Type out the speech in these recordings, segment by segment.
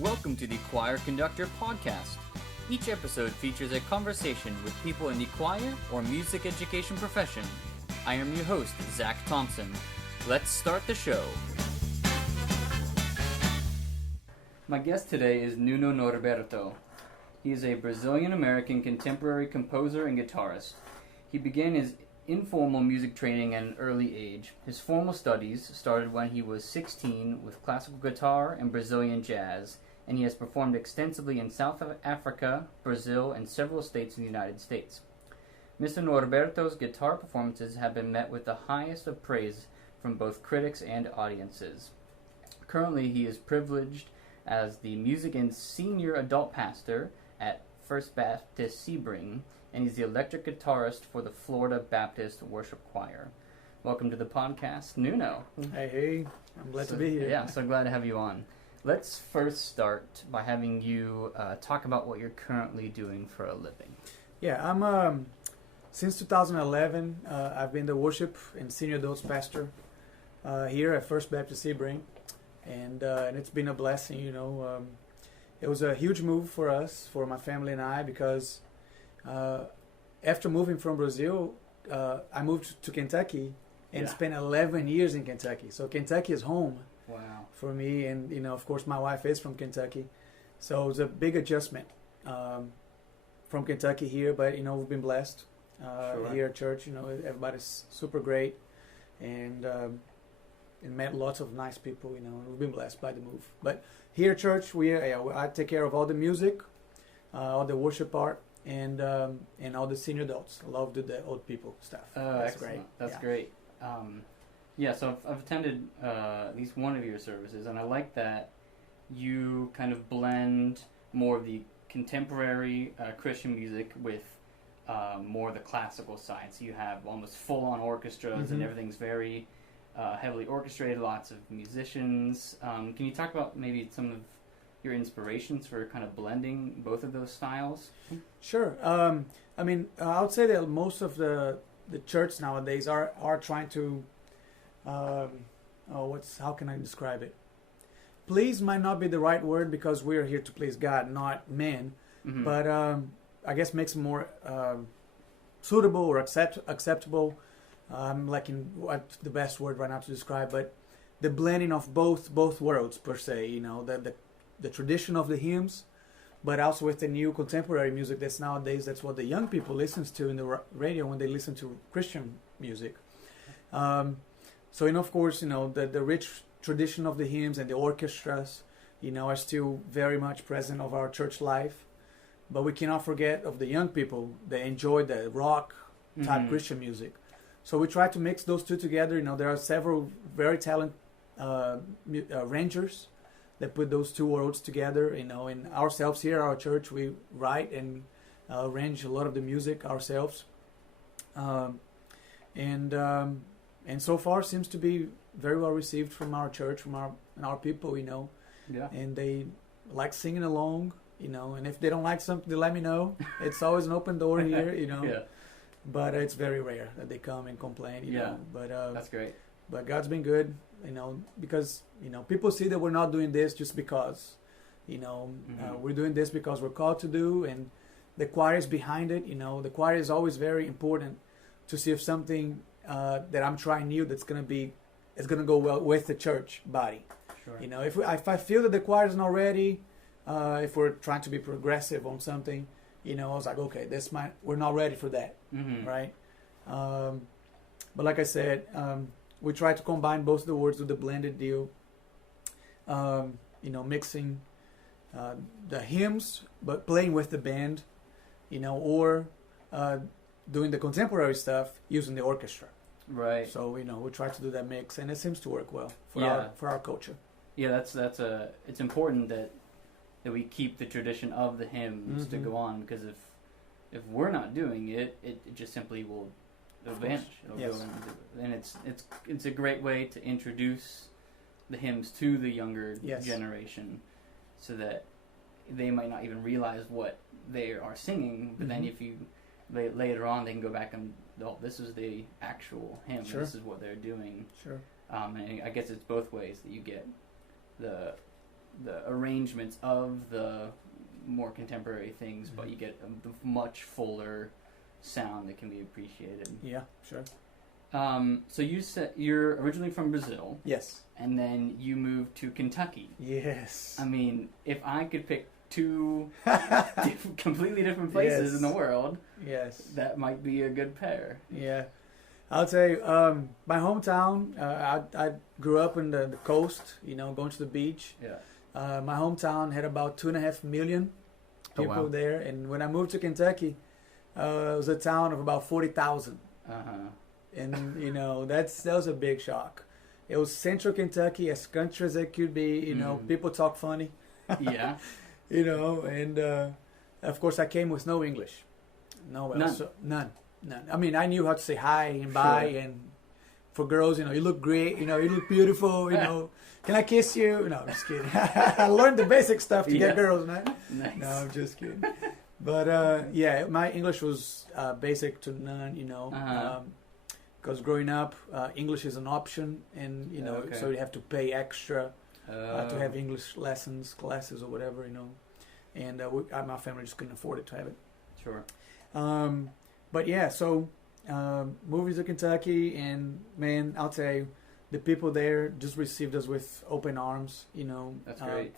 Welcome to the Choir Conductor Podcast. Each episode features a conversation with people in the choir or music education profession. I am your host, Zach Thompson. Let's start the show. My guest today is Nuno Norberto. He is a Brazilian-American contemporary composer and guitarist. He began his informal music training at an early age. His formal studies started when he was 16 with classical guitar and Brazilian jazz, and he has performed extensively in South Africa, Brazil, and several states in the United States. Mr. Norberto's guitar performances have been met with the highest of praise from both critics and audiences. Currently, he is privileged as the music and senior adult pastor at First Baptist Sebring, and he's the electric guitarist for the Florida Baptist Worship Choir. Welcome to the podcast, Nuno. Hey, I'm glad to be here. Yeah, so glad to have you on. Let's first start by having you talk about what you're currently doing for a living. Yeah, I'm since 2011. I've been the worship and senior adults pastor here at First Baptist Sebring, and it's been a blessing. It was a huge move for us, for my family and I, because after moving from Brazil, I moved to Kentucky and spent 11 years in Kentucky. So Kentucky is home. Wow. For me, and of course my wife is from Kentucky, so it was a big adjustment from Kentucky here, but we've been blessed here at church. Everybody's super great, and met lots of nice people. We've been blessed by the move. But here at church, I take care of all the music, all the worship part, and all the senior adults. I love the old people stuff. That's great. That's great. So I've attended at least one of your services, and I like that you kind of blend more of the contemporary Christian music with more of the classical side. So you have almost full-on orchestras, and everything's very heavily orchestrated, lots of musicians. Can you talk about maybe some of your inspirations for kind of blending both of those styles? Sure. I would say that most of the church nowadays are trying to how can I describe it? Please might not be the right word, because we are here to please God, not men. But I guess makes it more suitable or acceptable. Lacking what's the best word right now to describe, but the blending of both worlds per se. The tradition of the hymns, but also with the new contemporary music that's nowadays. That's what the young people listens to in the radio when they listen to Christian music. So, of course, the rich tradition of the hymns and the orchestras, are still very much present of our church life. But we cannot forget of the young people that enjoy the rock type Christian music. So we try to mix those two together. There are several very talented arrangers that put those two worlds together. And ourselves here at our church, we write and arrange a lot of the music ourselves. And so far seems to be very well received from our church, from our people, and they like singing along, and if they don't like something, they let me know. It's always an open door here, but it's very rare that they come and complain, but that's great. But God's been good, because, people see that we're not doing this just because, we're doing this because we're called to do, and the choir is behind it. The choir is always very important to see if something that I'm trying new it's gonna go well with the church body. Sure. If I feel that the choir is not ready, if we're trying to be progressive on something, I was like, okay, we're not ready for that, right? But like I said, we try to combine both the words with the blended deal. Mixing the hymns, but playing with the band, or doing the contemporary stuff using the orchestra. Right. So we try to do that mix, and it seems to work well for our culture. Yeah, it's important that we keep the tradition of the hymns to go on, because if we're not doing it, it just simply will vanish. It'll go and it's a great way to introduce the hymns to the younger generation, so that they might not even realize what they are singing, but then if you later on they can go back and this is the actual hymn. Sure. This is what they're doing. Sure. And I guess it's both ways that you get the arrangements of the more contemporary things, but you get a much fuller sound that can be appreciated. Yeah, sure. So you said you're originally from Brazil. Yes. And then you moved to Kentucky. Yes. I mean, if I could pick two completely different places in the world, that might be a good pair. Yeah. I'll tell you, my hometown, I grew up in the coast, going to the beach. Yeah. My hometown had about 2.5 million people there. And when I moved to Kentucky, it was a town of about 40,000. And, that was a big shock. It was central Kentucky, as country as it could be. People talk funny. Yeah. And of course I came with no English. None. I mean, I knew how to say hi and bye, and for girls, you look great, you look beautiful, can I kiss you? No, I'm just kidding. I learned the basic stuff to get girls, man. Nice. No, I'm just kidding. But my English was basic to none, because growing up, English is an option, and so you have to pay extra to have English classes or whatever, and my family just couldn't afford it to have it. Sure. But yeah, so moved to Kentucky, and man, I'll tell you, the people there just received us with open arms. That's great.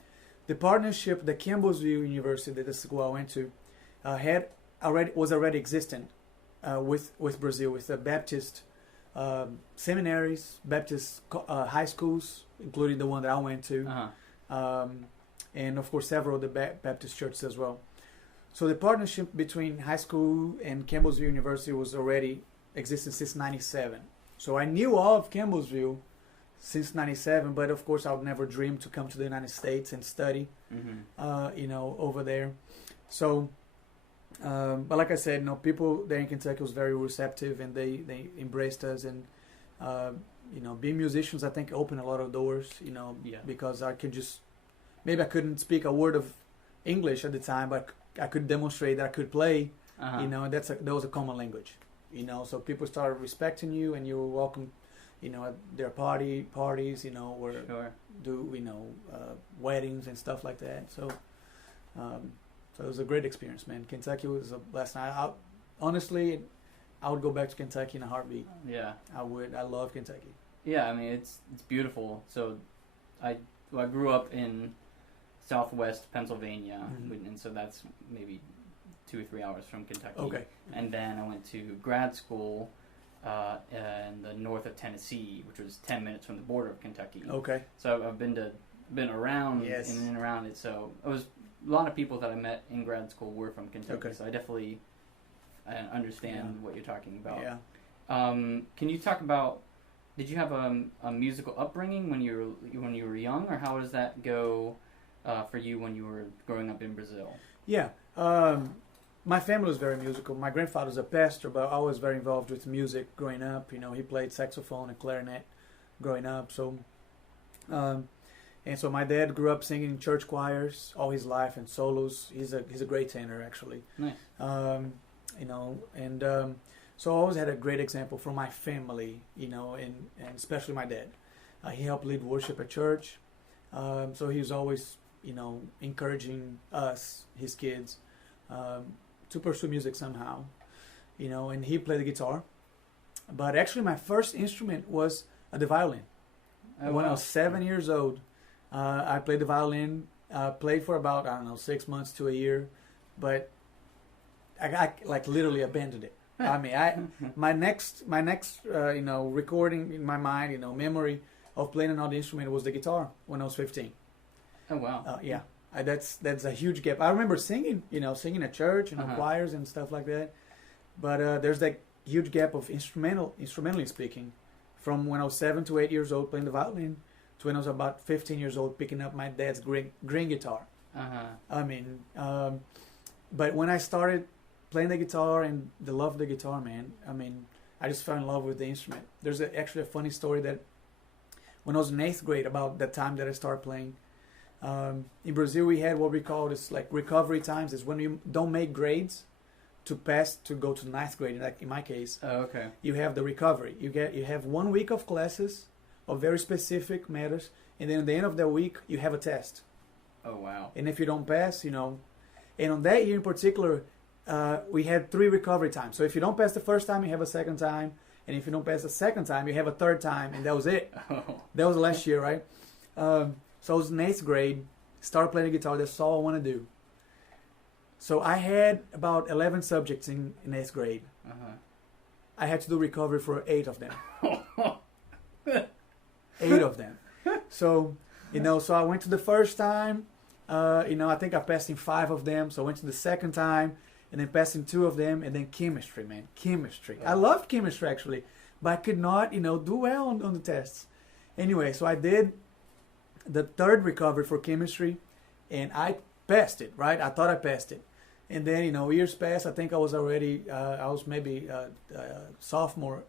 The partnership, the Campbellsville University, the school I went to, was already existent with Brazil, with the Baptist seminaries, Baptist high schools, including the one that I went to, and of course several of the Baptist churches as well. So the partnership between high school and Campbellsville University was already existing since '97. So I knew all of Campbellsville since '97, but of course I would never dream to come to the United States and study, over there. So, but like I said, people there in Kentucky was very receptive, and they embraced us, and being musicians, I think, opened a lot of doors, because I could maybe I couldn't speak a word of English at the time, but I could demonstrate that I could play, and that was a common language, so people started respecting you, and you were welcome, at their parties, or weddings and stuff like that. So it was a great experience, man. Kentucky was a blessing. Honestly, I would go back to Kentucky in a heartbeat. Yeah. I would. I love Kentucky. Yeah, I mean, it's beautiful. So I grew up in Southwest Pennsylvania, and so that's maybe 2 or 3 hours from Kentucky. Okay. And then I went to grad school in the north of Tennessee, which was 10 minutes from the border of Kentucky. Okay. So I've been around in and around it. So it was a lot of people that I met in grad school were from Kentucky. Okay. So I definitely understand what you're talking about. Yeah. Can you talk about? Did you have a musical upbringing when you were young, or how does that go for you when you were growing up in Brazil? Yeah. My family was very musical. My grandfather was a pastor, but I was very involved with music growing up. He played saxophone and clarinet growing up. So, and so my dad grew up singing in church choirs all his life and solos. He's a great tenor, actually. Nice. So I always had a great example from my family, and especially my dad. He helped lead worship at church. So he was always, encouraging us, his kids, to pursue music somehow, and he played the guitar. But actually my first instrument was the violin. When I was 7 years old, I played the violin, played for about, 6 months to a year, but I like literally abandoned it. I mean, my next recording in my mind, memory of playing another instrument was the guitar when I was 15. Oh wow! Yeah, that's a huge gap. I remember singing at church, choirs and stuff like that. But there's that huge gap of instrumentally speaking, from when I was 7 to 8 years old playing the violin to when I was about 15 years old picking up my dad's green guitar. I mean, but when I started playing the guitar and the love of the guitar, man, I mean, I just fell in love with the instrument. There's actually a funny story that when I was in 8th grade, about that time that I started playing, in Brazil we had what we call this like recovery times. Is when you don't make grades to pass to go to 9th grade. Like in my case, okay, you have the recovery. You have 1 week of classes of very specific matters, and then at the end of the week you have a test. Oh, wow. And if you don't pass, and on that year in particular, we had 3 recovery times. So if you don't pass the first time, you have a second time. And if you don't pass the second time, you have a third time. And that was it. Oh. That was last year, right? So I was in 8th grade, started playing guitar. That's all I want to do. So I had about 11 subjects in 8th grade. Uh-huh. I had to do recovery for 8 of them. 8 of them. So, so I went to the first time. I think I passed in 5 of them. So I went to the second time and then passed in 2 of them. And then chemistry, man. Chemistry. I loved chemistry, actually. But I could not, do well on the tests. Anyway, so I did the 3rd recovery for chemistry. And I passed it, right? I thought I passed it. And then, years passed. I think I was already, I was maybe a sophomore.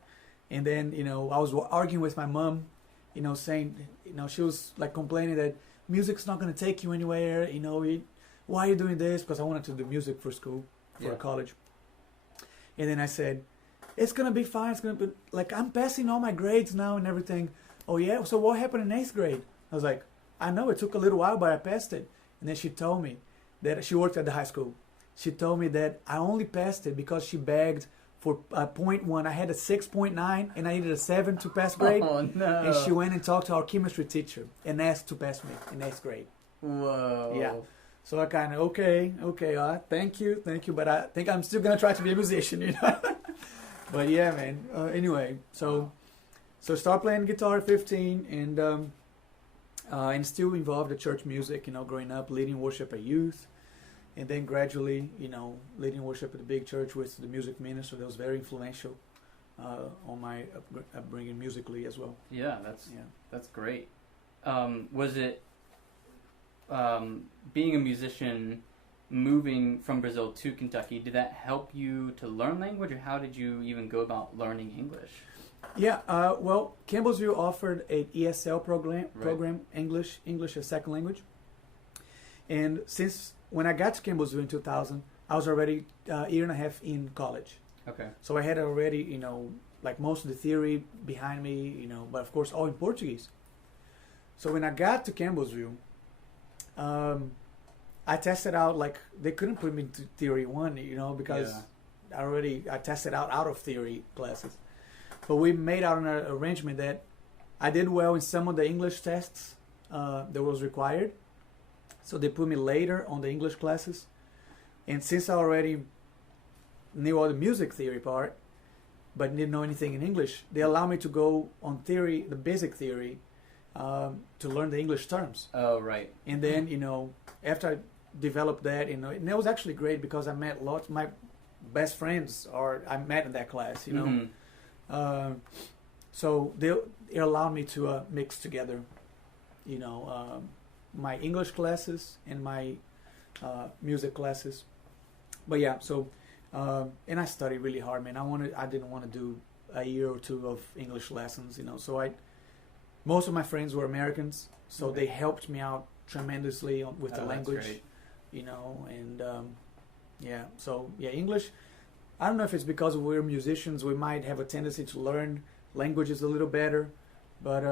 And then, I was arguing with my mom, saying, she was like complaining that music's not going to take you anywhere. Why are you doing this? Because I wanted to do music for school, for college. And then I said, it's going to be fine. It's going to be, like, I'm passing all my grades now and everything. Oh, yeah? So what happened in 8th grade? I was like, I know, it took a little while, but I passed it. And then she told me that she worked at the high school. She told me that I only passed it because she begged for a 0.1. I had a 6.9 and I needed a 7 to pass grade. Oh, no. And she went and talked to our chemistry teacher and asked to pass me in 8th grade. Whoa. Yeah. So I kind of, okay, thank you. But I think I'm still going to try to be a musician, But yeah, man. Anyway, so start playing guitar at 15 and still involved in church music, growing up, leading worship at youth. And then gradually, leading worship at the big church with the music minister. That was very influential on my upbringing musically as well. Yeah, that's great. Was it being a musician, moving from Brazil to Kentucky? Did that help you to learn language, or how did you even go about learning English? Yeah, well, Campbellsville offered an ESL program, English as second language. And since when I got to Campbellsville in 2000, I was already a year and a half in college. Okay. So I had already, like most of the theory behind me, but of course all in Portuguese. So when I got to Campbellsville, I tested out, like, they couldn't put me into Theory 1, because I tested out of theory classes. But we made out an arrangement that I did well in some of the English tests that was required. So they put me later on the English classes. And since I already knew all the music theory part, but didn't know anything in English, they allowed me to go on theory, the basic theory, to learn the English terms. Oh, right. And then, after I developed that, and it was actually great because I met lots of my best friends I met in that class, Mm-hmm. So it allowed me to mix together, my English classes and my music classes. But yeah, so and I studied really hard, man. I didn't want to do a year or 2 of English lessons, So most of my friends were Americans, so they helped me out tremendously with the language, and so English. I don't know if it's because we're musicians, we might have a tendency to learn languages a little better, but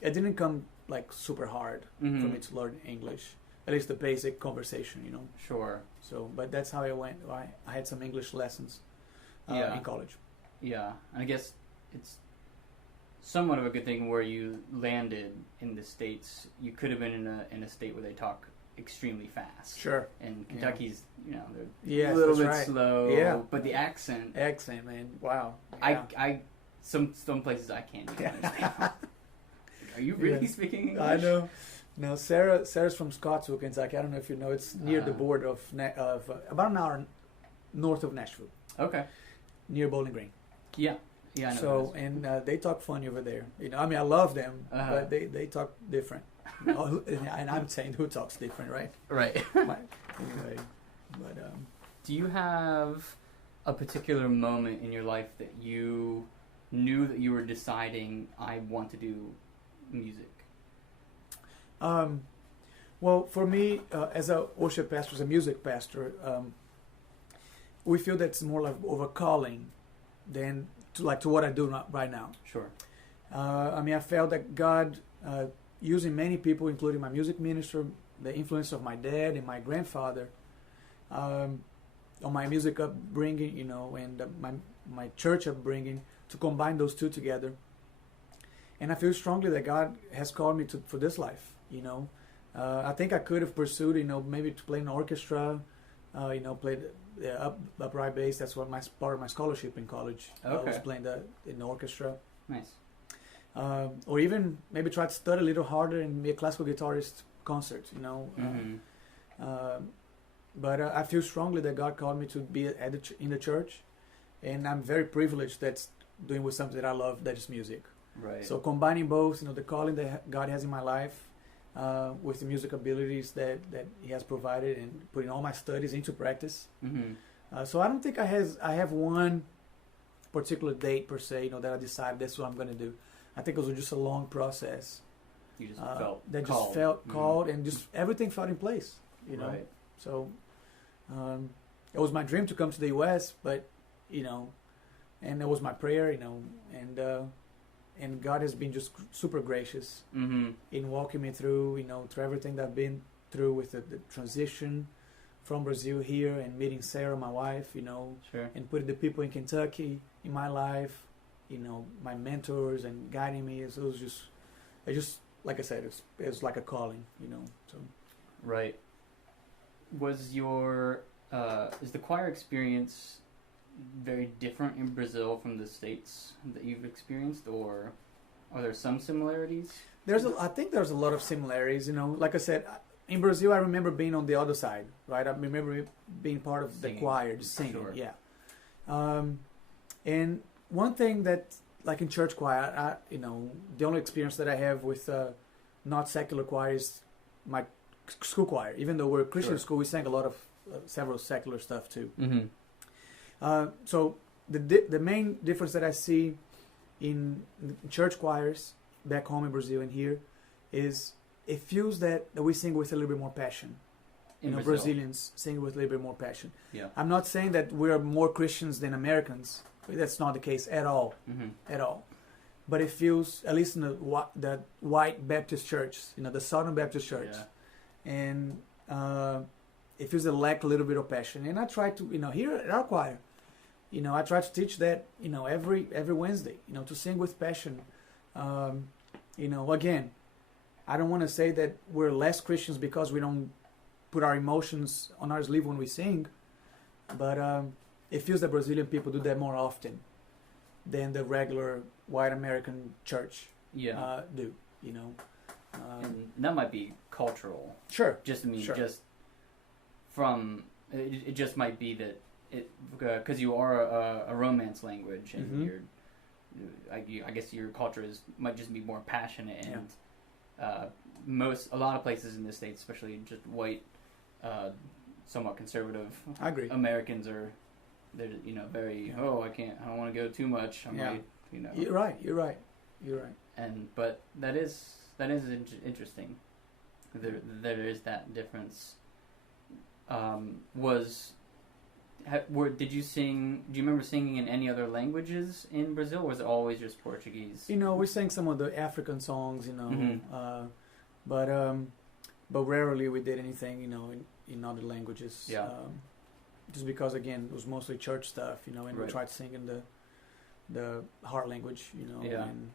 it didn't come like super hard for me to learn English, at least the basic conversation, Sure. So, but that's how it went. I had some English lessons in college. Yeah, and I guess it's somewhat of a good thing where you landed in the States. You could have been in a state where they talk extremely fast. Sure. And Kentucky's, they're a little bit slow. Yeah. But the accent, man. Wow. Yeah. I some places I can't even understand. Are you really speaking English? I know. No, Sarah's from Scottsville, Kentucky. I don't know if you know. It's near the border of about an hour north of Nashville. Okay. Near Bowling Green. Yeah. Yeah, I know. So, and they talk funny over there. I love them, but they talk different. And I'm saying who talks different, right? Right. Anyway, but do you have a particular moment in your life that you knew that you were deciding, I want to do music? Well, for me, as a worship pastor, as a music pastor, we feel that's more like of a calling than to what I do right now. Sure. I felt that God, using many people, including my music minister, the influence of my dad and my grandfather on my music upbringing, you know, and my church upbringing, to combine those two together. And I feel strongly that God has called me for this life, you know. I think I could have pursued, you know, maybe to play in an orchestra, you know, played upright bass. That's what part of my scholarship in college. Okay. I was playing in the orchestra. Nice. Or even maybe try to study a little harder and be a classical guitarist concert, you know. But I feel strongly that God called me to be in the church, and I'm very privileged that's doing with something that I love, that is music. Right. So combining both, you know, the calling that God has in my life with the music abilities that He has provided, and putting all my studies into practice. So I don't think I have one particular date per se, you know, that I decided that's what I'm going to do. I think it was just a long process. You just felt that called. just felt called, and just everything fell in place, you know. Right. So it was my dream to come to the U.S., but you know, and it was my prayer, you know, and God has been just super gracious in walking me through, you know, through everything that I've been through with the transition from Brazil here, and meeting Sarah, my wife, you know, Sure. and putting the people in Kentucky in my life, you know, my mentors, and guiding me. It was just like I said, it was like a calling, you know. So Right. Was your is the choir experience very different in Brazil from the States that you've experienced, or are there some similarities? I think there's a lot of similarities, you know. Like I said, in Brazil, I remember being on the other side, right? I remember being part of the choir, just singing, Sure. yeah. And one thing that, like in church choir, you know, the only experience that I have with not secular choir is my school choir. Even though we're a Christian school, we sang a lot of several secular stuff too. So the main difference that I see in church choirs back home in Brazil and here is it feels that we sing with a little bit more passion. You know, Brazilians sing with a little bit more passion. Yeah. I'm not saying that we're more Christians than Americans. That's not the case at all. At all. But it feels, at least in the white Baptist church, you know, the Southern Baptist church, and it feels a lack a little bit of passion. And I try to, you know, here at our choir, you know, I try to teach that, you know, every Wednesday, you know, to sing with passion. You know, again, I don't want to say that we're less Christians because we don't put our emotions on our sleeve when we sing, but it feels that Brazilian people do that more often than the regular white American church do, you know. And that might be cultural. Sure. Just from it just might be that it because you are a Romance language, and I guess your culture might just be more passionate, and a lot of places in the States, especially just white, somewhat conservative, I agree. Americans they're very I don't want to go too much. You know. You're right. And but that is interesting. There is that difference. Did you sing? Do you remember singing in any other languages in Brazil, or was it always just Portuguese? You know, we sang some of the African songs, you know, but rarely we did anything, you know, in other languages. Yeah. Just because, again, it was mostly church stuff, you know, and we tried to sing in the heart language, you know. Yeah. And,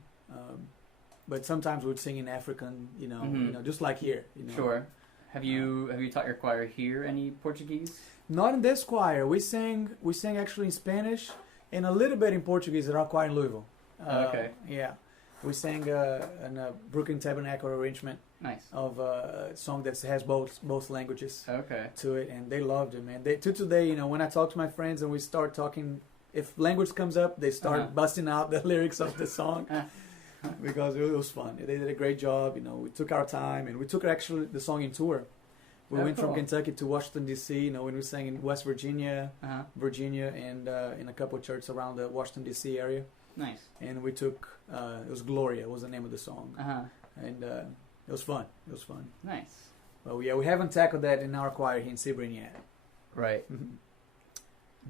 but sometimes we'd sing in African, you know, just like here. You know. Sure. Have you taught your choir here any Portuguese? Not in this choir. We sang actually in Spanish and a little bit in Portuguese at our choir in Louisville. Okay. Yeah. We sang in a Brooklyn Tabernacle arrangement. Nice. Of a song that has both languages. Okay. To it, and they loved it, man. To today, you know, when I talk to my friends and we start talking, if language comes up, they start busting out the lyrics of the song. Because it was fun. They did a great job. You know, we took our time, and we took actually the song in tour. We went from Kentucky to Washington D.C. You know, when we sang in West Virginia, Virginia, and in a couple of churches around the Washington D.C. area. Nice. And we took it was Gloria was the name of the song, and it was fun. Nice. Well, yeah, we haven't tackled that in our choir here in Sebring yet. Right.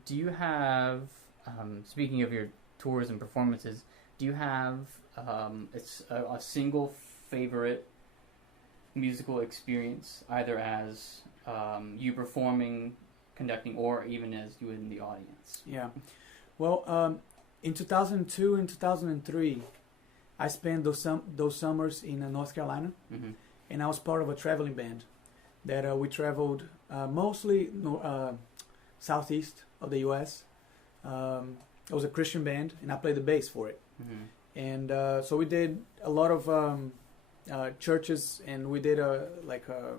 Do you have, speaking of your tours and performances, do you have a single favorite musical experience, either as you performing, conducting, or even as you in the audience? Yeah. Well, in 2002 and 2003, I spent those summers in North Carolina, Mm-hmm. and I was part of a traveling band that we traveled mostly southeast of the U.S. It was a Christian band, and I played the bass for it. Mm-hmm. And so we did a lot of churches, and we did like a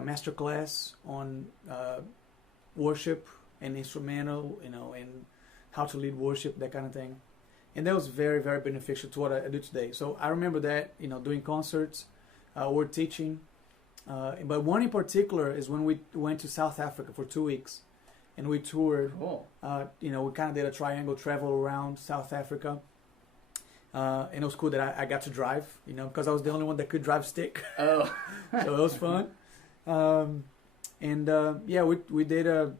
master class on worship and instrumental, and how to lead worship, that kind of thing. And that was very, very beneficial to what I do today. So I remember that, doing concerts, or teaching. But one in particular is when we went to South Africa for 2 weeks, and we toured. Cool. We kind of did a triangle travel around South Africa. And it was cool that I got to drive, because I was the only one that could drive stick. Oh. So it was fun. We did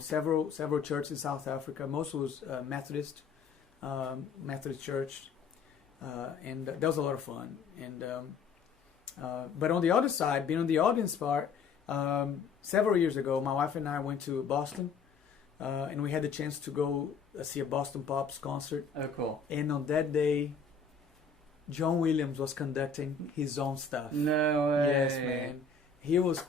several churches in South Africa. Most was Methodist church, and that was a lot of fun. And but on the other side, being on the audience part, several years ago, my wife and I went to Boston, and we had the chance to go see a Boston Pops concert. Oh, cool. And on that day, John Williams was conducting his own stuff. No way. Yes, man. It was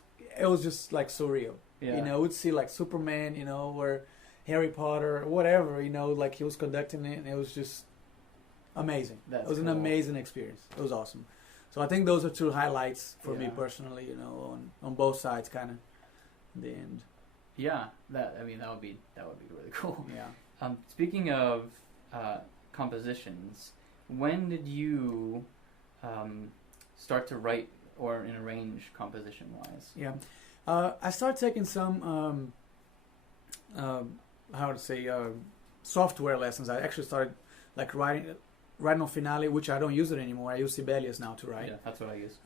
just like surreal. Yeah. We'd see like Superman, or Harry Potter, whatever, like he was conducting it, and it was just amazing. It was an amazing experience. It was awesome. So I think those are two highlights for me personally, on both sides, kind of, in the end. Yeah, that would be really cool. Yeah. Speaking of compositions, when did you start to write or arrange composition-wise? Yeah. I started taking some, software lessons. I actually started like writing on Finale, which I don't use it anymore. I use Sibelius now to write. Yeah, that's what I use.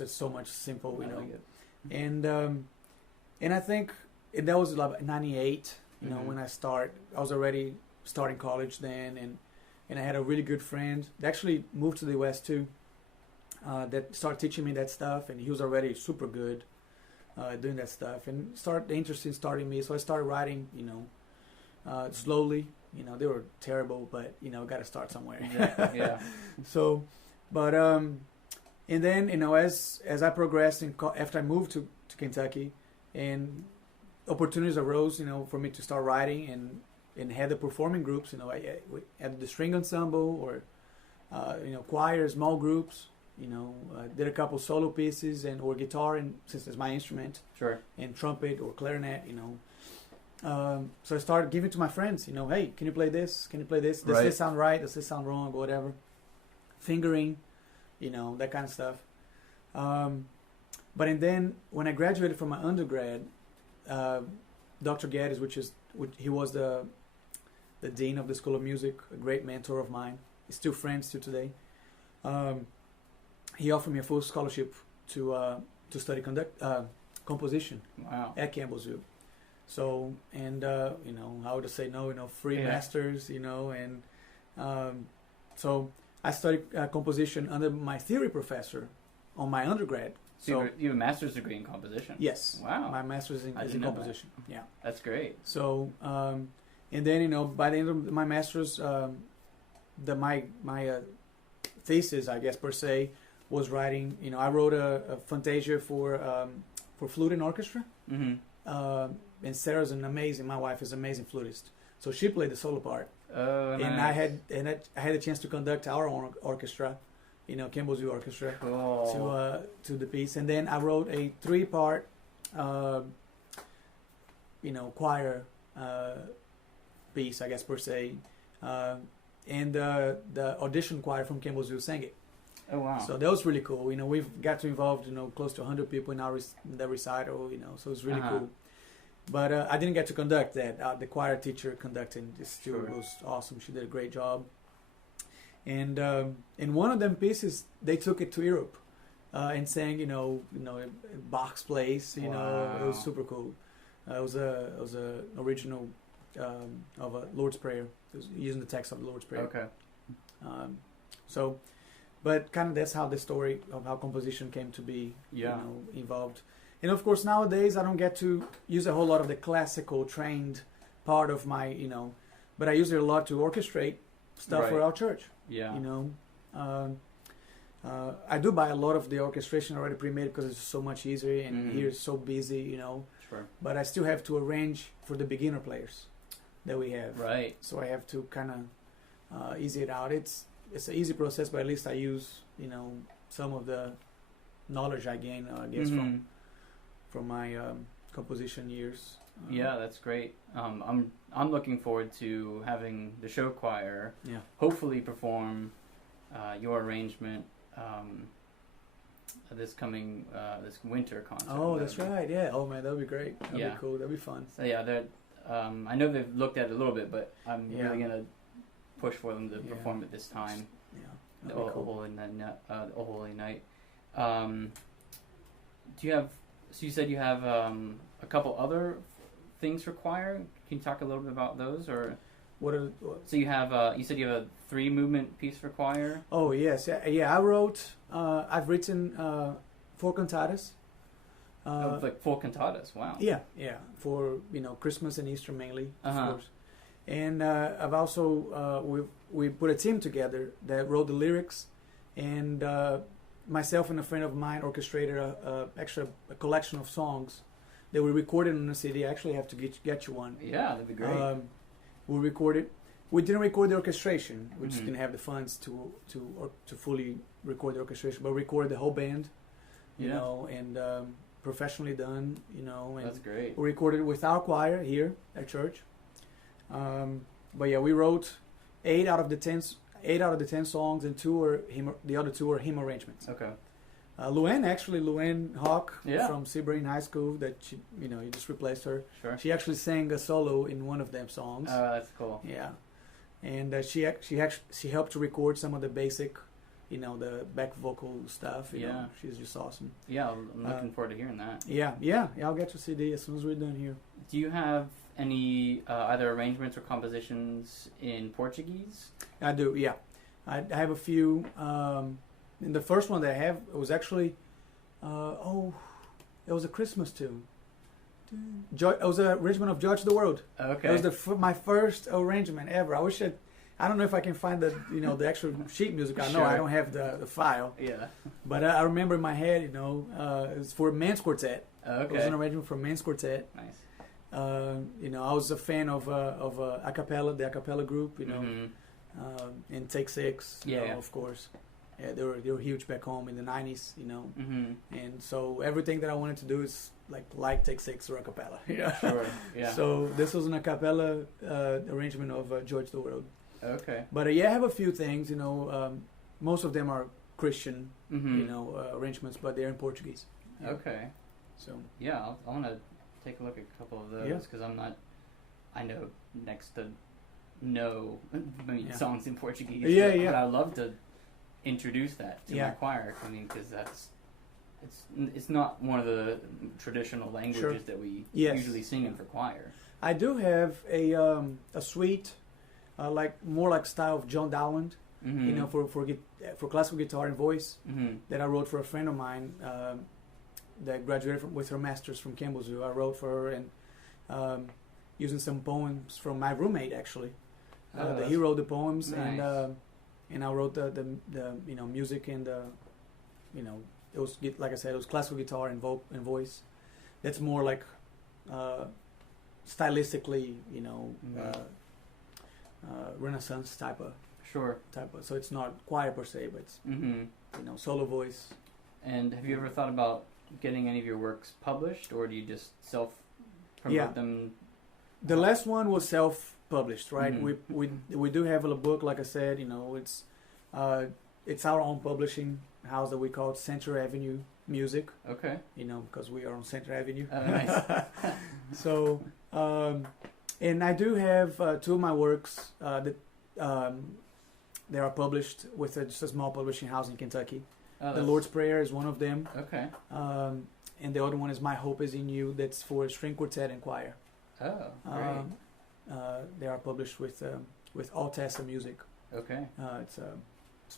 It's so much simple, Like it. And I think that was like 98, Mm-hmm. when I was already starting college then, and I had a really good friend that actually moved to the US too, that started teaching me that stuff, and he was already super good doing that stuff, and the interest in starting me. So I started writing, slowly. They were terrible, but got to start somewhere. Yeah. So, but and then as I progressed after I moved to Kentucky, and opportunities arose, for me to start writing and had the performing groups. I had the string ensemble or choir, small groups. Did a couple solo pieces or guitar, and since it's my instrument, Sure. and trumpet or clarinet. So I started giving to my friends. Hey, can you play this? Can you play this? Does this sound right? Does this sound wrong? Whatever. Fingering, that kind of stuff. And then when I graduated from my undergrad, Dr. Geddes, he was the dean of the School of Music, a great mentor of mine. He's still friends to today. He offered me a full scholarship to study composition. Wow. At Campbellsville. So, and how would I say no? Free masters. So I studied composition under my theory professor on my undergrad. So you have a master's degree in composition? Yes. Wow. My master's is in composition. That. Yeah. That's great. So, and then by the end of my master's, my thesis, I guess per se, was writing. I wrote a fantasia for flute and orchestra. Mm-hmm. And Sarah's my wife is an amazing flutist, so she played the solo part. Oh, nice. And I had a chance to conduct our own orchestra, Campbellsville Orchestra, cool. to the piece. And then I wrote a 3-part, choir piece, I guess per se, and the audition choir from Campbellsville sang it. Oh wow! So that was really cool. We've got to involve close to 100 people in the recital. So it's really cool. But I didn't get to conduct that. The choir teacher conducted. It was awesome. She did a great job. And in one of them pieces, they took it to Europe and sang, Bach's Place. Wow. It was super cool. It was a original of a Lord's Prayer. It was using the text of the Lord's Prayer. Okay. So, but kind of that's how the story of how composition came to be, Yeah. involved. And of course, nowadays I don't get to use a whole lot of the classical trained part of my, but I use it a lot to orchestrate stuff for Right. our church. Yeah. I do buy a lot of the orchestration already pre-made because it's so much easier, and here it's so busy, Sure. But I still have to arrange for the beginner players that we have. Right. So I have to kind of ease it out. It's an easy process, but at least I use some of the knowledge I gain, I guess, from my composition years. Yeah, that's great. I'm looking forward to having the show choir hopefully perform your arrangement this winter concert. Oh, that's right. Yeah. Oh man, that'd be great. That'd be cool. That'd be fun. So yeah, I know they've looked at it a little bit, but I'm really gonna push for them to perform it this time. Yeah. The Holy Night. Do you have? So you said you have a couple other things for choir. Can you talk a little bit about those, or? So you have you said you have a 3-movement piece for choir. Oh yes, yeah. I've written 4 cantatas. Like 4 cantatas. Wow. Yeah, for Christmas and Easter mainly, of Uh-huh. course. And I've also we put a team together that wrote the lyrics, and myself and a friend of mine orchestrated a collection of songs that we recorded on a CD. I actually have to get you one. Yeah, that'd be great. We recorded. We didn't record the orchestration. We just didn't have the funds to fully record the orchestration, but we recorded the whole band, and professionally done, And that's great. we recorded it with our choir here at church. But yeah, we wrote 8 out of the 10 songs, and the other 2 are hymn arrangements. Okay. Luann Hawk Yeah. from Sebring High School, that she, you just replaced her. Sure. She actually sang a solo in one of them songs. Oh, that's cool. Yeah, and she helped to record some of the basic, the back vocal stuff. Yeah. She's just awesome. Yeah, I'm looking forward to hearing that. Yeah. I'll get your CD as soon as we're done here. Do you have any either arrangements or compositions in Portuguese? I do. Yeah, I have a few. And the first one that I have was actually, it was a Christmas tune. It was an arrangement of Judge the World. Okay. It was my first arrangement ever. I don't know if I can find the actual sheet music. I know Sure. I don't have the file. Yeah. But I remember in my head, it was for men's quartet. Okay. It was an arrangement for men's quartet. Nice. I was a fan of a cappella, the a cappella group, and Take 6, of course. Yeah, they were huge back home in the 90s, and so everything that I wanted to do is like Take 6 or a cappella. Sure. Yeah. So this was an a cappella arrangement of George the World. Okay. But I have a few things, most of them are Christian, arrangements, but they're in Portuguese. Yeah. Okay. So yeah, I want to take a look at a couple of those because I know next to no songs in Portuguese. But I love to introduce that to my choir. I mean, because it's not one of the traditional languages that we usually sing in for choir. I do have a suite, more like style of John Dowland, for classical guitar and voice that I wrote for a friend of mine that graduated with her master's from Campbellsville. I wrote for her and using some poems from my roommate actually. He wrote the poems and I wrote the music and it was, like I said, it was classical guitar and voice. That's more like stylistically, Renaissance type of. So it's not choir per se, but it's solo voice. And have you ever thought about getting any of your works published, or do you just self-promote them? The last one was self-published, right? We do have a book, like I said. It's our own publishing house that we call Center Avenue Music. Okay. Because we are on Center Avenue. Oh, nice. So, and I do have 2 of my works that they are published with just a small publishing house in Kentucky. The Lord's Prayer is one of them. Okay. And the other one is My Hope Is in You. That's for string quartet and choir. Oh, great. They are published with Altessa Music. Okay. It's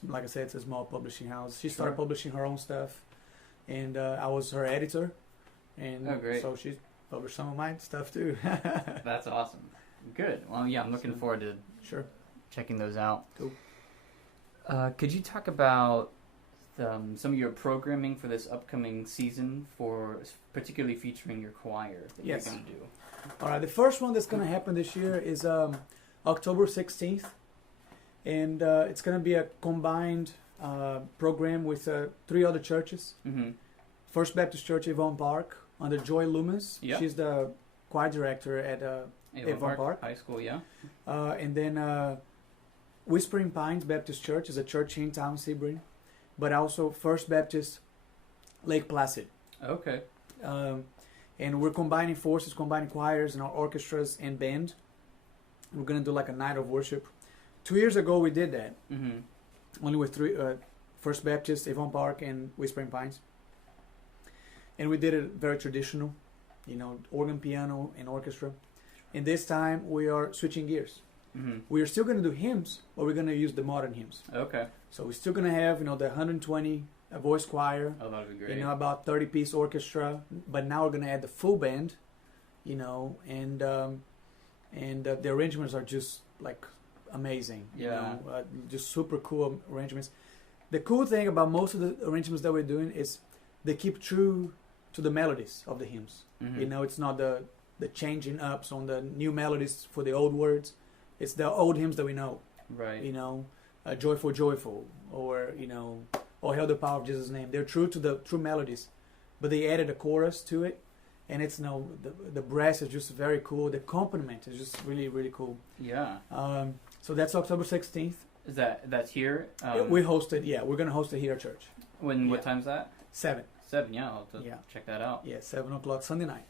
like I said, it's a small publishing house. She started publishing her own stuff, and I was her editor, and so she published some of my stuff too. That's awesome. Good. Well, yeah, I'm looking forward to checking those out. Cool. Could you talk about some of your programming for this upcoming season, for particularly featuring your choir that you're going to do? All right. The first one that's going to happen this year is October 16th, and it's going to be a combined program with 3 other churches. Mm-hmm. First Baptist Church, Avon Park, under Joy Loomis. Yep. She's the choir director at Avon Park High School, and then Whispering Pines Baptist Church is a church here in town, Sebring, but also First Baptist Lake Placid. Okay. And we're combining forces, combining choirs and our orchestras and band. We're going to do like a night of worship. 2 years ago we did that. Mm-hmm. Only with 3, First Baptist, Avon Park, and Whispering Pines. And we did it very traditional, organ, piano, and orchestra. And this time we are switching gears. Mm-hmm. We are still going to do hymns, but we're going to use the modern hymns. Okay. So we're still going to have, the 120 voice choir. Oh, that would be great. About 30-piece orchestra. But now we're going to add the full band, and the arrangements are just like amazing. Yeah. Just super cool arrangements. The cool thing about most of the arrangements that we're doing is they keep true to the melodies of the hymns. Mm-hmm. It's not the changing ups on the new melodies for the old words. It's the old hymns that we know. Right. Joyful, joyful, or, Oh, Hail the Power of Jesus' Name. They're true to the true melodies, but they added a chorus to it, and it's the brass is just very cool. The accompaniment is just really, really cool. Yeah. So that's October 16th. Is that's here? We host it. Yeah, we're gonna host it here at church. What time's that? 7. 7. Yeah, I'll have to check that out. Yeah, 7 o'clock Sunday night.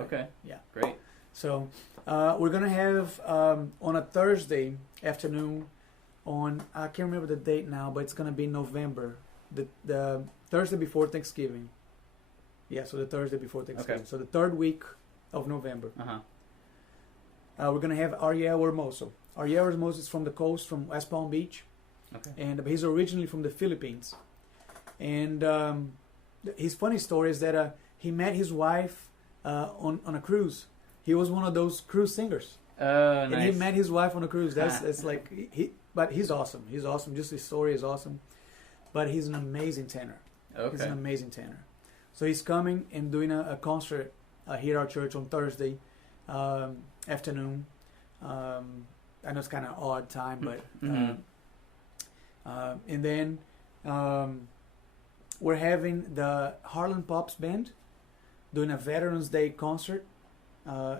Okay. Yeah. Great. So we're gonna have on a Thursday afternoon. I can't remember the date now, but it's gonna be November, the Thursday before Thanksgiving. Yeah, so the Thursday before Thanksgiving. Okay. So the 3rd week of November. We're gonna have Ariel Hermoso. Ariel Hermoso is from the coast, from West Palm Beach. Okay. And he's originally from the Philippines. And his funny story is that he met his wife on a cruise. He was one of those cruise singers. Nice. And he met his wife on a cruise. It's like but he's awesome. He's awesome. Just his story is awesome. But he's an amazing tenor. Okay. He's an amazing tenor. So he's coming and doing a concert here at our church on Thursday afternoon. I know it's kind of odd time, but and then we're having the Harlan Pops Band doing a Veterans Day concert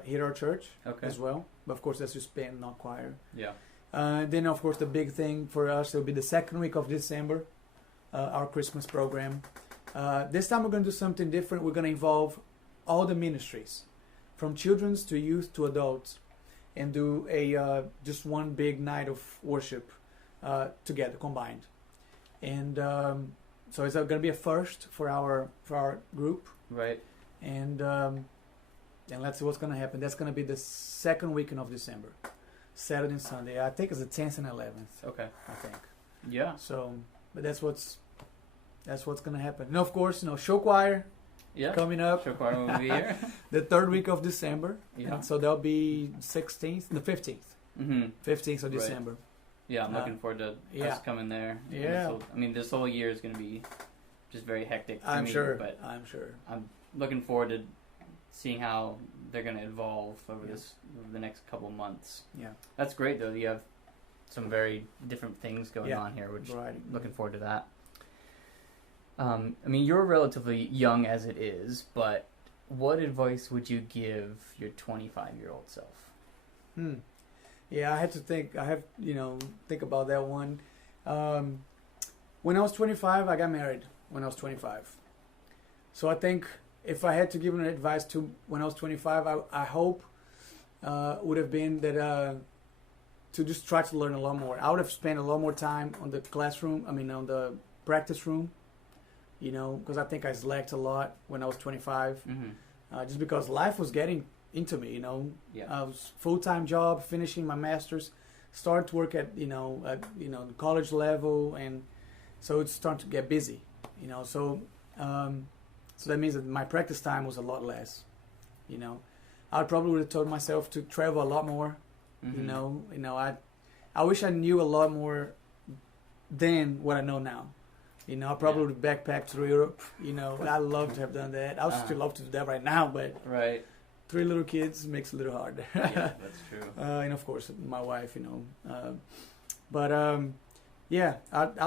here at our church as well. But of course, that's just band, not choir. Yeah. Then, of course, the big thing for us will be the 2nd week of December, our Christmas program. This time we're going to do something different. We're going to involve all the ministries, from children's to youth to adults, and do a just one big night of worship together, combined. And so it's going to be a first for our group. Right. And let's see what's going to happen. That's going to be the 2nd weekend of December. Saturday and Sunday. I think it's the 10th and 11th. Okay. I think. Yeah. So, but that's what's going to happen. And of course, show choir. Yeah. Coming up. Show choir will be here. The 3rd week of December. Yeah. And so that'll be 15th. Mm-hmm. 15th of December. Right. Yeah, I'm looking forward to us coming there. Yeah. This whole year is going to be just very hectic for me. But I'm sure. I'm looking forward to seeing how they're going to evolve over the next couple months. Yeah. That's great, though. You have some very different things going on here, which looking forward to that. You're relatively young as it is, but what advice would you give your 25-year-old self? Yeah, I had to think. Think about that one. When I was 25, I got married when I was 25. So I think if I had to give an advice to when I was 25, I hope would have been that to just try to learn a lot more. I would have spent a lot more time on the on the practice room, because I think I slacked a lot when I was 25, just because life was getting into me, I was full-time job, finishing my master's, start to work at college level, and so it's starting to get busy, So so that means that my practice time was a lot less, I probably would have told myself to travel a lot more. Mm-hmm. I wish I knew a lot more than what I know now. I probably would backpack through Europe. I love to have done that. I would still love to do that right now, but right. 3 little kids makes it a little hard. Yeah, that's true. And of course, my wife. I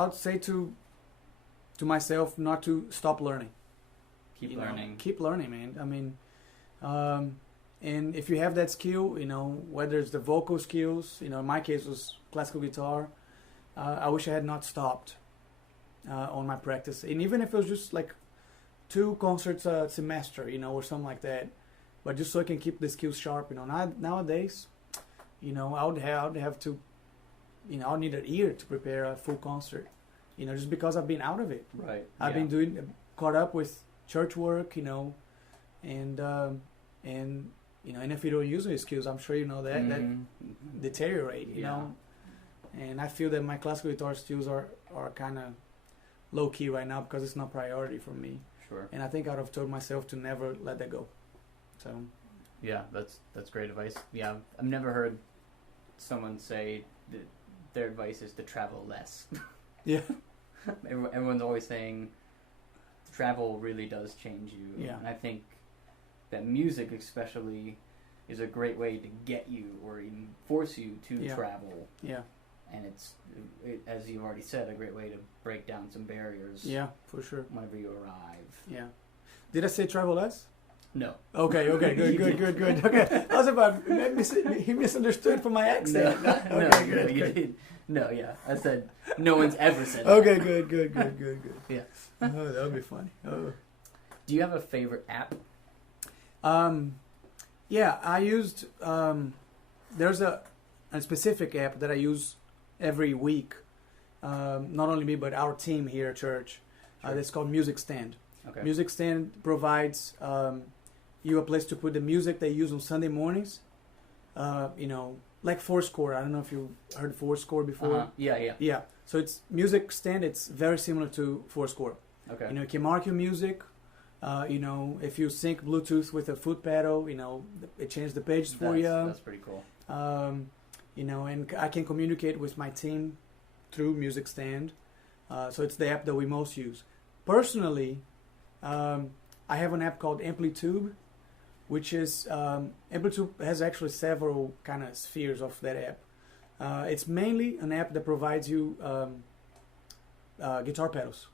would say to myself not to stop learning. Keep learning. Keep learning, man. I mean, and if you have that skill, whether it's the vocal skills, in my case it was classical guitar. I wish I had not stopped on my practice, and even if it was just like 2 concerts a semester, or something like that, but just so I can keep the skills sharp. Nowadays, I would have to, I would need a year to prepare a full concert, just because I've been out of it. Right. I've been caught up with church work, and and if you don't use those skills, I'm sure that deteriorate, And I feel that my classical guitar skills are kind of low key right now because it's not priority for me. Sure. And I think I would have told myself to never let that go. So. Yeah, that's great advice. Yeah, I've never heard someone say that their advice is to travel less. Yeah. Everyone's always saying travel really does change you. Yeah. And I think that music especially is a great way to get you or even force you to travel. Yeah. And it's, as you've already said, a great way to break down some barriers. Yeah, for sure. Whenever you arrive. Yeah. Did I say travel less? No. Okay, good. Okay. I was about, he misunderstood from my accent. No, you did. No, yeah. I said, no one's ever said that. Okay, good. Yeah. Oh, that would be funny. Oh. Do you have a favorite app? Yeah, I used, there's a specific app that I use every week. Not only me, but our team here at church. Sure. It's called Music Stand. Okay. Music Stand provides you a place to put the music they use on Sunday mornings. Like Fourscore. I don't know if you've heard Fourscore before. Uh-huh. Yeah. Yeah. So it's Music Stand. It's very similar to Fourscore. Okay. You can mark your music. If you sync Bluetooth with a foot pedal, it changes the pages for you. That's pretty cool. And I can communicate with my team through Music Stand. So it's the app that we most use. Personally, I have an app called Amplitude, which is Amplitude has actually several kind of spheres of that app. It's mainly an app that provides you guitar pedals.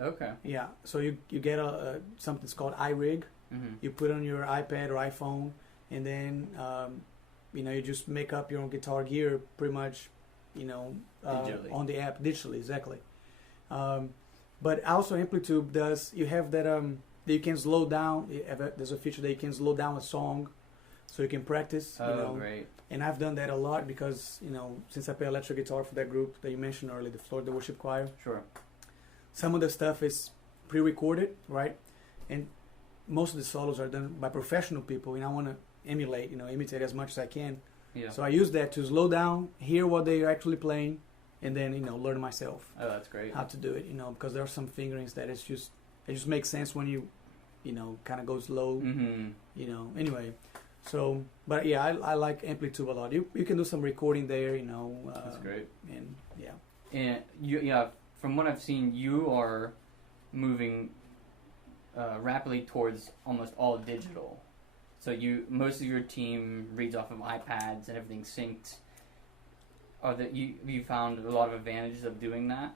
Okay. Yeah, so you get something that's called iRig. Mm-hmm. You put it on your iPad or iPhone, and then you just make up your own guitar gear pretty much, on the app digitally, exactly. But also Amplitude does, you have that that you can slow down. There's a feature that you can slow down a song, so you can practice. Great. And I've done that a lot because since I play electric guitar for that group that you mentioned earlier, the Florida Worship Choir. Sure. Some of the stuff is pre-recorded, right? And most of the solos are done by professional people, and I want to imitate as much as I can. Yeah. So I use that to slow down, hear what they're actually playing, and then learn myself. Oh, that's great. How to do it, because there are some fingerings that it just makes sense when you kind of go slow. Mm-hmm. Anyway. So, but yeah, I like Amplitude a lot. You can do some recording there, That's great. And yeah. And from what I've seen, you are moving rapidly towards almost all digital. So most of your team reads off of iPads and everything's synced. You found a lot of advantages of doing that?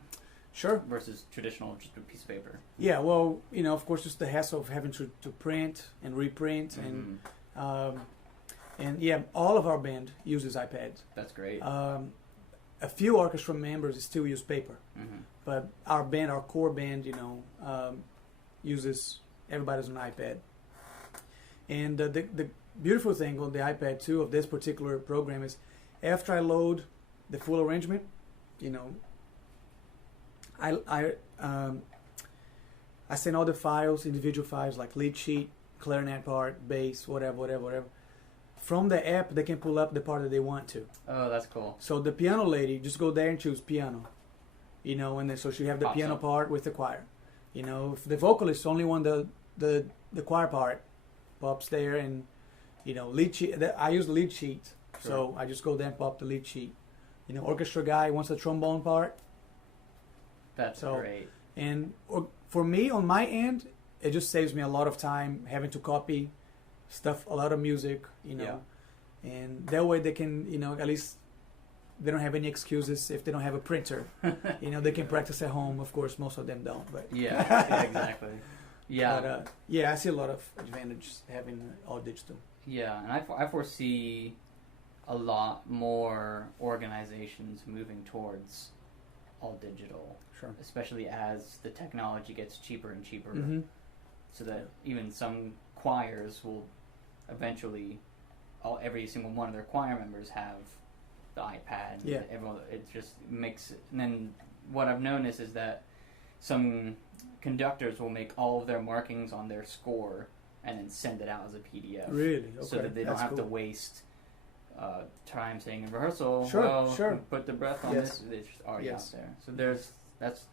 Sure. Versus traditional, just a piece of paper. Yeah, well, of course, just the hassle of having to print and reprint, Mm-hmm. and yeah, all of our band uses iPads. That's great. A few orchestra members still use paper, mm-hmm. but our core band, everybody's on iPad. And the beautiful thing on the iPad too of this particular program is, after I load the full arrangement, I send all the files, individual files like lead sheet, clarinet part, bass, whatever, from the app they can pull up the part that they want to. Oh, that's cool. So the piano lady, just go there and choose piano, and then so she have the Pops piano up. part with the choir. If the vocalist only want the choir part, pops there, and lead sheet. I use the lead sheet, so I just go there and pop the lead sheet. Orchestra guy wants the trombone part. That's great. And for me, on my end, it just saves me a lot of time having to copy stuff, a lot of music, and that way they can, at least they don't have any excuses if they don't have a printer. They can practice at home. Of course, most of them don't, but yeah, exactly. Yeah, but, I see a lot of advantages having all digital. Yeah, and I foresee a lot more organizations moving towards all digital. Sure. Especially as the technology gets cheaper and cheaper, Mm-hmm. so that even some choirs will eventually, every single one of their choir members have the iPad. Yeah. Everyone, it just makes. And then what I've noticed is that some conductors will make all of their markings on their score and then send it out as a PDF. Really? Okay. So that they don't have to cool. waste time saying in rehearsal. Sure, well, sure. Put the breath on Yes. this. It's just already Yes. out there. So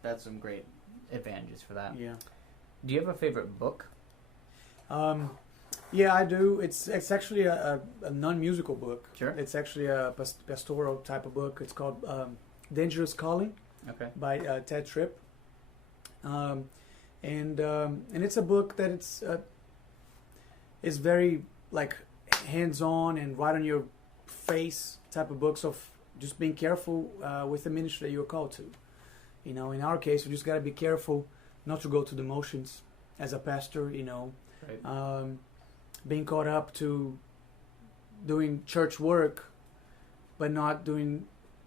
that's some great advantages for that. Yeah. Do you have a favorite book? Yeah, I do. It's actually a non-musical book. Sure. It's actually a pastoral type of book. It's called Dangerous Calling Okay. by Ted Tripp. And it's a book that it's very like hands-on and right on your face type of books of just being careful with the ministry that you're called to. In our case, we just got to be careful not to go to the motions as a pastor. Right. Being caught up to doing church work, but not doing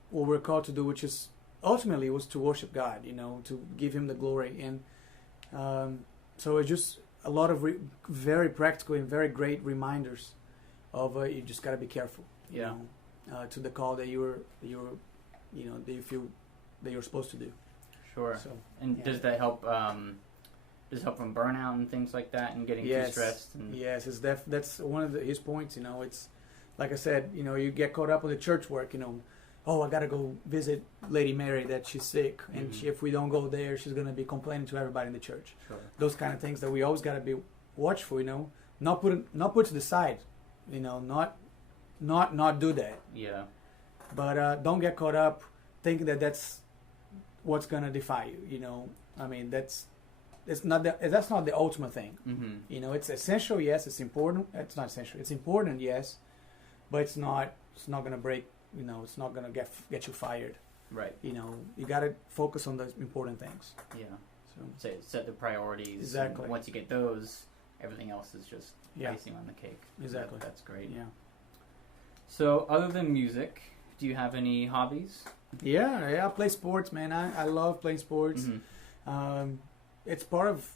what we're called to do, which is ultimately was to worship God. To give Him the glory. And so it's just a lot of very practical and very great reminders of you just got to be careful. Yeah. To the call that that you feel that you're supposed to do. Sure. So, and does that help? Does it help from burnout and things like that, and getting too stressed? And Yes, that's one of his points. It's like I said. You get caught up with the church work. Oh, I gotta go visit Lady Mary that she's sick, and if we don't go there, she's gonna be complaining to everybody in the church. Sure. Those kind of things that we always gotta be watchful. Not put to the side. Not do that. Yeah. But don't get caught up thinking that that's what's gonna defy you. That's not the ultimate thing. Mm-hmm. It's essential. Yes, it's important. It's not essential. It's important. Yes, but it's not gonna break. It's not gonna get you fired. Right. You gotta focus on the important things. Yeah. So Set the priorities. Exactly. And once you get those, everything else is just Yeah. icing on the cake. Exactly. That's great. yeah. So, other than music, do you have any hobbies? Yeah, I play sports, man. I love playing sports. Mm-hmm. It's part of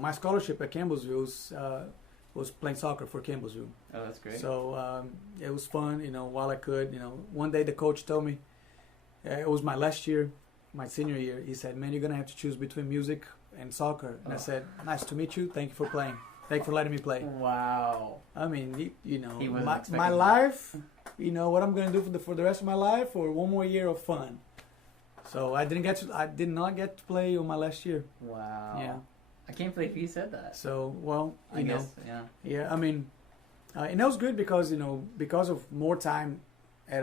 my scholarship at Campbellsville was playing soccer for Campbellsville. Oh, that's great. So it was fun, while I could. One day the coach told me, it was my last year, my senior year, he said, man, you're going to have to choose between music and soccer. And I said, nice to meet you. Thank you for playing. Thank you for letting me play. Wow. I mean, He wasn't my expecting that. life, what I'm going to do for the rest of my life, or one more year of fun. So I did not get to play on my last year. Wow. Yeah. I can't believe he said that. So, well, I guess, yeah. Yeah, I mean, and that was good because, because of more time at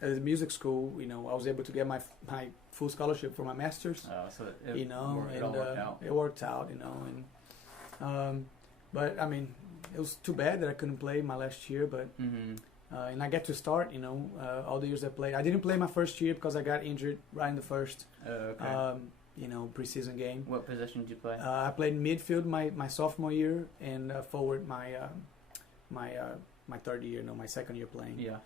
the music school, I was able to get my full scholarship for my master's. Oh, so it all worked out. It worked out, and but I mean, it was too bad that I couldn't play my last year, but and I get to start, all the years I played. I didn't play my first year because I got injured right in the first, okay. Preseason game. What position did you play? I played midfield my sophomore year and forward my third year, my second year playing. Yeah.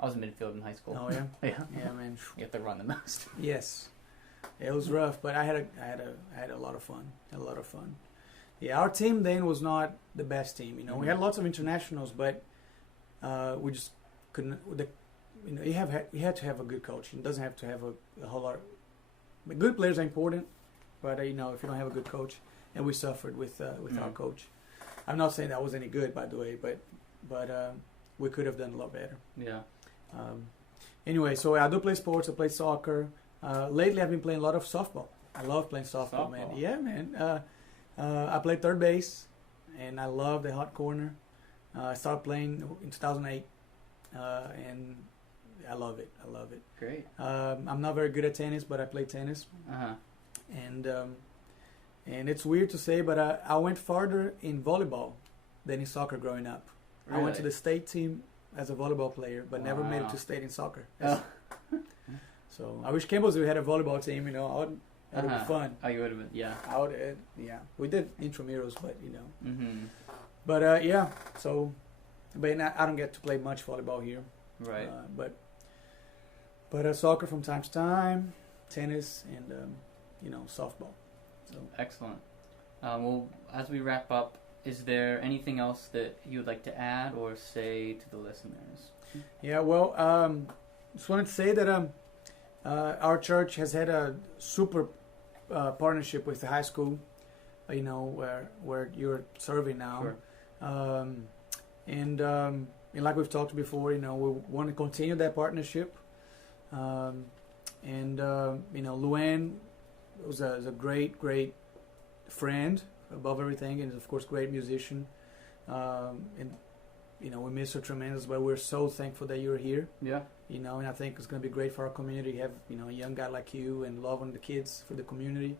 I was in midfield in high school. Oh yeah, Yeah. yeah, man. You have to run the most. Yes, it was rough, but I had a lot of fun. Yeah, our team then was not the best team. We had lots of internationals, but we just couldn't. You had to have a good coach. It doesn't have to have a whole lot. But good players are important, but if you don't have a good coach, and we suffered with our coach. I'm not saying that was any good, by the way, but we could have done a lot better. Yeah. Anyway, so I do play sports. I play soccer. Lately, I've been playing a lot of softball. I love playing softball, man. Yeah, man. I played third base, and I love the hot corner. I started playing in 2008, and I love it. I love it. Great. I'm not very good at tennis, but I play tennis. Uh-huh. And it's weird to say, but I went farther in volleyball than in soccer growing up. Really? I went to the state team as a volleyball player, but never made it to state in soccer. So I wish Campbellsville had a volleyball team. You know, that would be fun. Oh, you would have been, yeah. Yeah. We did intramurals, but you know. Mm-hmm. But yeah. So, but I don't get to play much volleyball here. Right. But soccer from time to time, tennis, and you know, softball. So excellent. Well, as we wrap up, is there anything else that you would like to add or say to the listeners? Yeah, well, just wanted to say that our church has had a super partnership with the high school, you know, where you're serving now. Sure. And like we've talked before, you know, we want to continue that partnership. You know, Luann was a great friend above everything, and of course great musician. And you know, we miss her tremendous, but we're so thankful that you're here. Yeah. You know, and I think it's going to be great for our community to have, you know, a young guy like you and loving the kids for the community.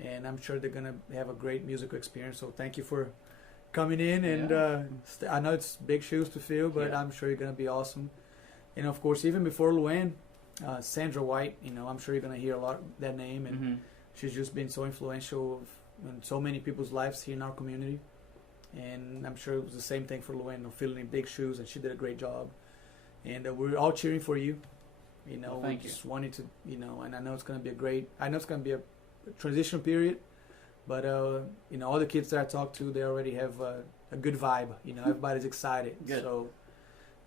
And I'm sure they're going to have a great musical experience. So thank you for coming in. And I know it's big shoes to fill, but I'm sure you're going to be awesome. And of course, even before Luann, Sandra White, you know, I'm sure you're going to hear a lot of that name. And she's just been so influential in so many people's lives here in our community. And I'm sure it was the same thing for Luann, you know, filling in big shoes, and she did a great job. And we're all cheering for you. You know, well, we just wanted to, you know, and I know it's going to be a transition period, but you know, all the kids that I talk to, they already have a good vibe. You know, everybody's excited. Good. So,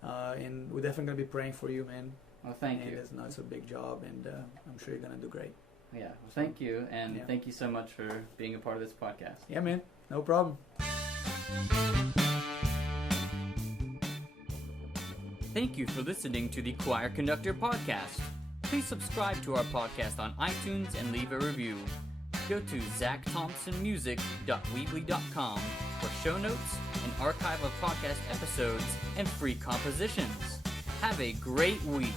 and we're definitely going to be praying for you, man. Well, thank you. It's a big job, and I'm sure you're going to do great. Yeah. Well, thank you, and thank you so much for being a part of this podcast. Yeah, man. No problem. Thank you for listening to the Choir Conductor Podcast. Please subscribe to our podcast on iTunes and leave a review. Go to zachthompsonmusic.weebly.com for show notes, an archive of podcast episodes, and free compositions. Have a great week.